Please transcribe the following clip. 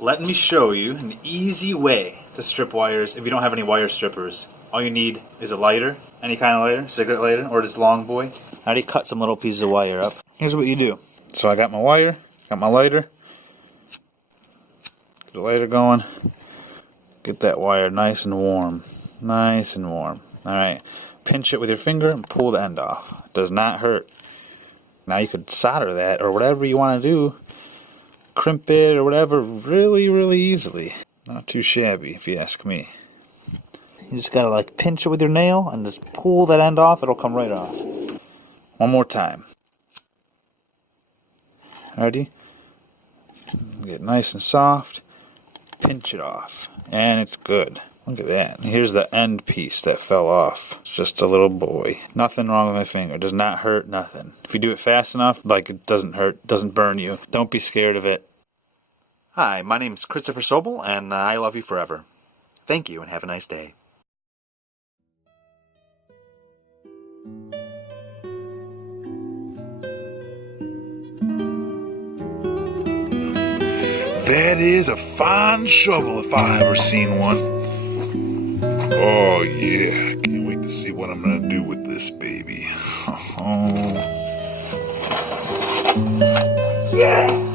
Let me show you an easy way to strip wires if you don't have any wire strippers. All you need is a lighter, any kind of lighter, cigarette lighter, or this long boy. I already cut some little pieces of wire up. Here's what you do. So I got my wire, got my lighter. Get the lighter going. Get that wire nice and warm. Nice and warm. Alright, pinch it with your finger and pull the end off. It does not hurt. Now you could solder that or whatever you want to do. Crimp it or whatever really, really easily. Not too shabby if you ask me. You just gotta like pinch it with your nail and just pull that end off. It'll come right off. One more time. Ready? Get nice and soft. Pinch it off. And it's good. Look at that. And here's the end piece that fell off. It's just a little boy. Nothing wrong with my finger. It does not hurt, nothing. If you do it fast enough, like it doesn't hurt, doesn't burn you. Don't be scared of it. Hi, my name's Christopher Sobel, and I love you forever. Thank you, and have a nice day. That is a fine shovel if I ever seen one. Oh yeah, can't wait to see what I'm gonna do with this baby. Yeah.